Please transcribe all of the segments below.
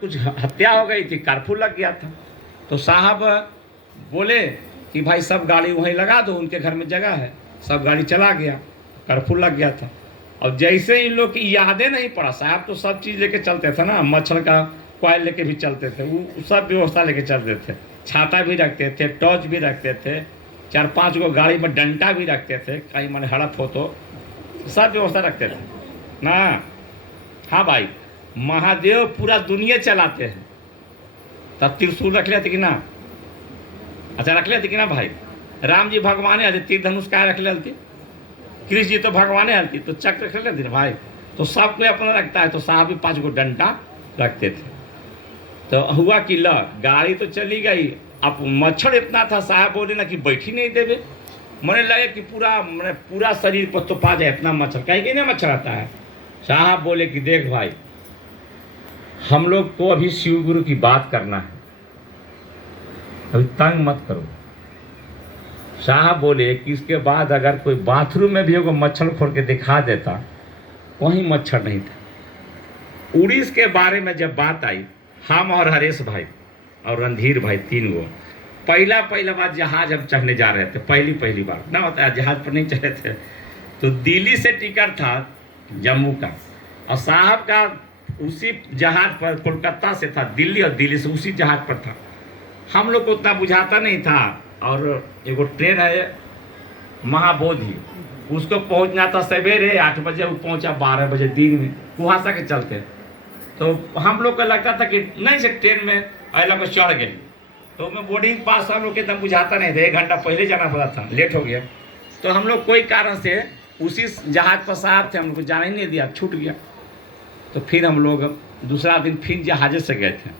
कुछ हत्या हो गई थी, कर्फ्यू लग गया था। तो साहब बोले कि भाई सब गाड़ी वहीं लगा दो, उनके घर में जगह है। सब गाड़ी चला गया, कर्फ्यू लग गया था। और जैसे इन लोग की यादें नहीं पड़ा, साहब तो सब चीज़ लेके चलते थे ना, मच्छर का कॉयल लेके भी चलते थे, वो सब व्यवस्था लेके चलते थे। छाता भी रखते थे, टॉर्च भी रखते थे, 4-5 गो गाड़ी में डंडा भी रखते थे, कहीं मन हड़प हो तो सब व्यवस्था रखते थे ना। हाँ भाई, महादेव पूरा दुनिया चलाते हैं। तब त्रिशूल रख लेते कि ना? अच्छा रख लेते कि ना भाई? राम जी भगवान हल्ती, तीर धनुष का रख लेती, कृष्ण जी तो भगवान हल्ती, तो चक्र रख लेते ना भाई। तो सब कोई अपना रखता है, तो साहब भी 5 गो डंडा रखते थे। तो हुआ कि ल गाड़ी तो चली गई, अब मच्छर इतना था, साहब बोले ना कि बैठ ही नहीं देवे। मैंने लगे कि पूरा शरीर को तो पा जाए, इतना मच्छर कहीं कि नहीं मच्छर आता है। साहब बोले कि देख भाई, हम लोग को अभी शिव गुरु की बात करना है, अभी तंग मत करो। साहब बोले कि इसके बाद अगर कोई बाथरूम में भी होगा मच्छर खोल के दिखा देता, वहीं मच्छर नहीं था। उड़ीस के बारे में जब बात आई, हम और हरेश भाई और रणधीर भाई 3 गो पहला बार जहाज हम चढ़ने जा रहे थे, पहली बार ना होता है, जहाज पर नहीं चढ़े थे। तो दिल्ली से टिकट था जम्मू का, और साहब का उसी जहाज पर कोलकाता से था दिल्ली, और दिल्ली से उसी जहाज पर था। हम लोग को उतना बुझाता नहीं था। और एगो ट्रेन है महाबोधि, उसको पहुंचना था सवेरे 8 बजे, वो पहुंचा 12 बजे दिन में, कुहासा के चलते। तो हम लोग को लगता था कि नहीं से ट्रेन में अला को चढ़ गए, तो मैं बोर्डिंग पास हम लोग के एकदम बुझाता नहीं था, 1 घंटा पहले जाना पड़ा था, लेट हो गया। तो हम लोग कोई कारण से उसी जहाज पर साहब थे, हम लोग को जाने ही नहीं दिया, छूट गया। तो फिर हम लोग दूसरा दिन फिर जहाज़ से गए थे।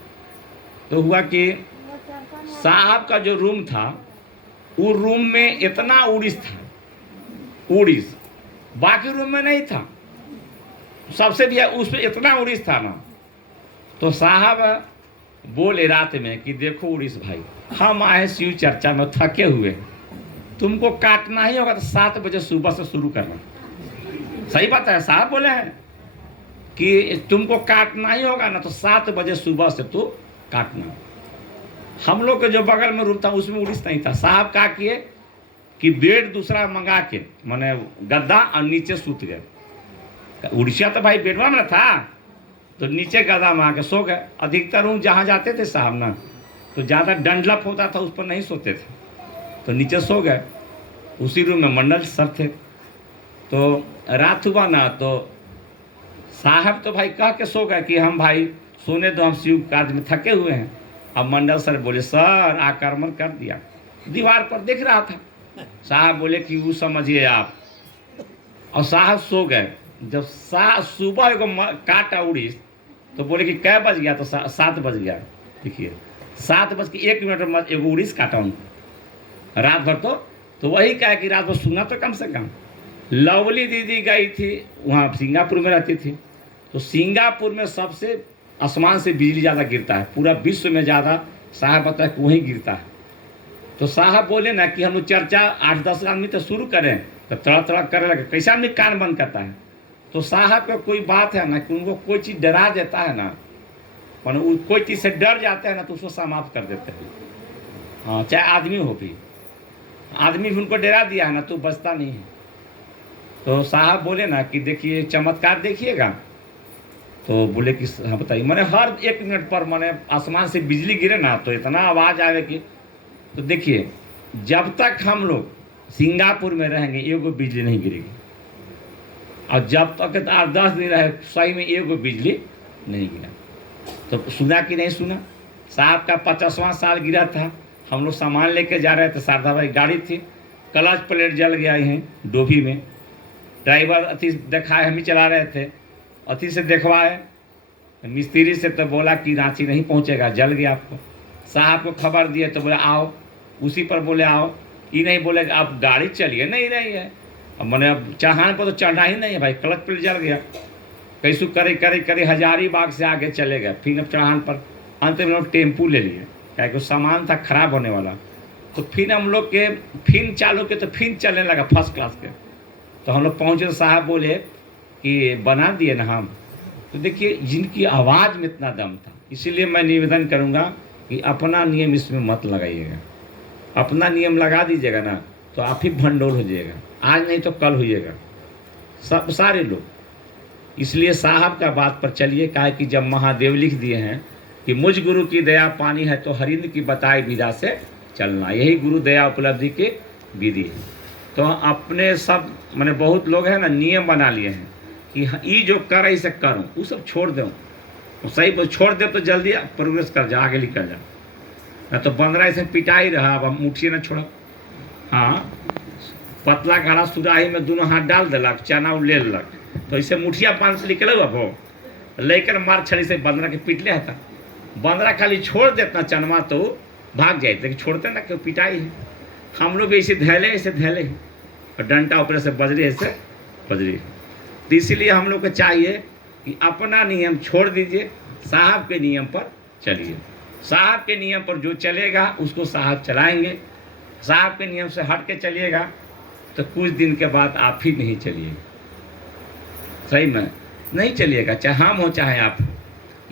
तो हुआ कि साहब का जो रूम था, वो रूम में इतना उड़ीस था, उड़ीस बाकी रूम में नहीं था, सबसे भी उस पर इतना उड़ीस था ना। तो साहब बोले रात में कि देखो उड़ीस भाई, हम आए शिव चर्चा में, थके हुए, तुमको काटना ही होगा तो 7 बजे सुबह से शुरू करना। सही बात है, साहब बोले हैं कि तुमको काटना ही होगा ना तो 7 बजे सुबह से तू काटना। हम लोग के जो बगल में रूम था उसमें उड़ीस नहीं था। साहब क्या किए कि बेड दूसरा मंगा के, माने गद्दा, और नीचे सूत गए। उड़ीसा तो भाई बेडवा में था, तो नीचे गद्दा मंगा के सो गए। अधिकतर रूम जहाँ जाते थे साहब ना, तो ज़्यादा डंडलप होता था, उस पर नहीं सोते थे, तो नीचे सो गए। उसी रूम में मंडल सर थे। तो रात हुआ ना, तो साहब तो भाई कह के सो गए कि हम भाई सोने दो, हम शिव कार्य में थके हुए हैं। अब मंडल सर बोले सर आक्रमण कर दिया, दीवार पर दिख रहा था। साहब बोले कि वो समझिए आप, और साहब सो गए। जब सुबह को काटा उड़ीस, तो बोले कि कै बज गया, तो 7 बज गया। देखिए 7:01 में एगो उड़ीस काटा उनको रात भर। तो वही कहा कि रात भर सुना तो कम से कम। लवली दीदी गई थी, वहाँ सिंगापुर में रहती थी। तो सिंगापुर में सबसे आसमान से बिजली ज़्यादा गिरता है, पूरा विश्व में ज़्यादा साहब पता है कि वहीं गिरता है। तो साहब बोले ना कि हम लोग चर्चा 8-10 आदमी तो शुरू करें, तो तड़क करे लगे, कैसा आदमी कान बंद करता है। तो साहब का कोई बात है ना कि उनको कोई चीज़ डरा देता है ना, मानो कोई चीज़ से डर जाते हैं ना, तो उसको समाप्त कर देते हैं। हाँ, चाहे आदमी हो भी, आदमी भी उनको डरा दिया है ना तो बचता नहीं है। तो साहब बोले ना कि देखिए चमत्कार देखिएगा। तो बोले कि हाँ बताइए। मैंने हर 1 मिनट पर मैंने आसमान से बिजली गिरे ना तो इतना आवाज़ आएगा कि, तो देखिए जब तक हम लोग सिंगापुर में रहेंगे एगो बिजली नहीं गिरेगी, और जब तक 8-10 दिन रहे सही में एगो बिजली नहीं गिरा। तो सुना कि नहीं सुना? साहब का 50वां साल गिरा था, हम लोग सामान लेके जा रहे थे, शारदा भाई गाड़ी थी, क्लच प्लेट जल गया है डोभी में। ड्राइवर अति दिखाए, हम ही चला रहे थे, अति से देखवाए, मिस्त्री से तो बोला कि रांची नहीं पहुंचेगा, जल गया आपको। साहब को खबर दिए तो बोले आओ, उसी पर बोले आओ। ये नहीं बोले कि अब गाड़ी चलिए नहीं रही है, अब मैंने अब चढ़ान पर तो चढ़ना ही नहीं है भाई, क्लच प्लेट जल गया। कैसू करे हजारीबाग से आगे चले गए, फिर अब चढ़ान पर अंत में लोग टेम्पू ले लिए, क्या कुछ सामान था खराब होने वाला। तो फिर हम लोग के फिर चालू के, तो फिर चलने लगा फर्स्ट क्लास के। तो हम लोग पहुँचे तो साहब बोले कि बना दिए ना हम। तो देखिए जिनकी आवाज़ में इतना दम था, इसीलिए मैं निवेदन करूँगा कि अपना नियम इसमें मत लगाइएगा। अपना नियम लगा दीजिएगा ना तो आप ही भंडोल हो जाएगा, आज नहीं तो कल होइएगा सब सारे लोग। इसलिए साहब का बात पर चलिए, काहे कि जब महादेव लिख दिए हैं कि मुझ गुरु की दया पानी है तो हरिंद की बताई विधा से चलना, यही गुरु दया उपलब्धि की विधि है। तो अपने सब मैंने बहुत लोग हैं ना नियम बना लिए हैं कि ये जो कर इसे करूँ, वो सब छोड़ दूँ, सही छोड़ दे तो जल्दी प्रोग्रेस कर जा, आगे निकल जा। ना तो बंदरा ऐसे पिटाई रहा, अब हम मुठिए ना छोड़ा। हाँ, पतला गाढ़ा सुराही में दोनों हाथ डाल दिलक, चना ले लेलक, तो ऐसे मुठिया पान से निकल अब लेकर मार छड़ी से बंदरा के पीट ले था। बंदरा खाली छोड़ देता चनमा तो भाग जाए, लेकिन छोड़ते ना क्यों, पिटाई है। हम लोग ऐसे धैले और डंटा ऊपर से बजरे ऐसे बजरे। तो इसीलिए हम लोग को चाहिए कि अपना नियम छोड़ दीजिए, साहब के नियम पर चलिए। साहब के नियम पर जो चलेगा उसको साहब चलाएंगे। साहब के नियम से हट के चलिएगा तो कुछ दिन के बाद आप ही नहीं चलिएगा, सही में नहीं चलिएगा, चाहे हम हो चाहे आप हो।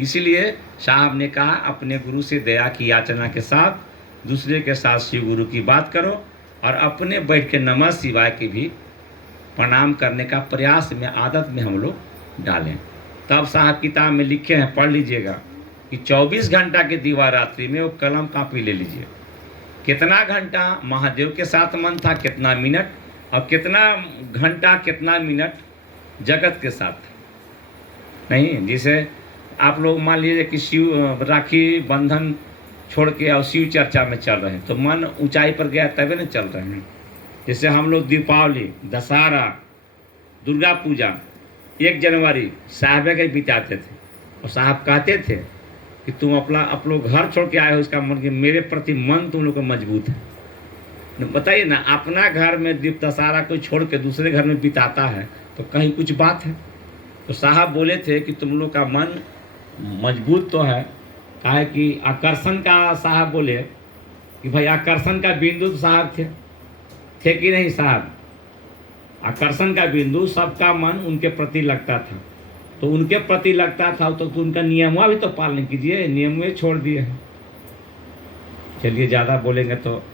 इसीलिए साहब ने कहा अपने गुरु से दया की याचना के साथ दूसरे के साथ शिव गुरु की बात करो और अपने बैठ के नमः शिवाय की भी प्रणाम करने का प्रयास में आदत में हम लोग डालें। तब साहब किताब में लिखे हैं, पढ़ लीजिएगा कि 24 घंटा के दीवा रात्रि में वो कलम कापी ले लीजिए, कितना घंटा महादेव के साथ मन था, कितना मिनट, और कितना घंटा कितना मिनट जगत के साथ। नहीं, जैसे आप लोग मान लीजिए कि शिव राखी बंधन छोड़ के और शिव चर्चा में चल रहे हैं तो मन ऊंचाई पर गया तभी न चल रहे हैं। जैसे हम लोग दीपावली, दशहरा, दुर्गा पूजा 1 जनवरी साहब के बिताते थे और साहब कहते थे कि तुम आप लोग घर छोड़ के आए हो, इसका मन कि मेरे प्रति मन तुम लोग का मजबूत है। बताइए ना, अपना घर में दीप दशहरा कोई छोड़ के दूसरे घर में बिताता है तो कहीं कुछ बात है। तो साहब बोले थे कि तुम लोग का मन मजबूत तो है, काहे कि आकर्षण का साहब बोले कि भाई आकर्षण का बिंदु तो साहब थे कि नहीं साहब? आकर्षण का बिंदु सबका मन उनके प्रति लगता था, तो उनके प्रति लगता था तो उनका नियमों भी तो पालन कीजिए, नियम में छोड़ दिए हैं। चलिए ज़्यादा बोलेंगे तो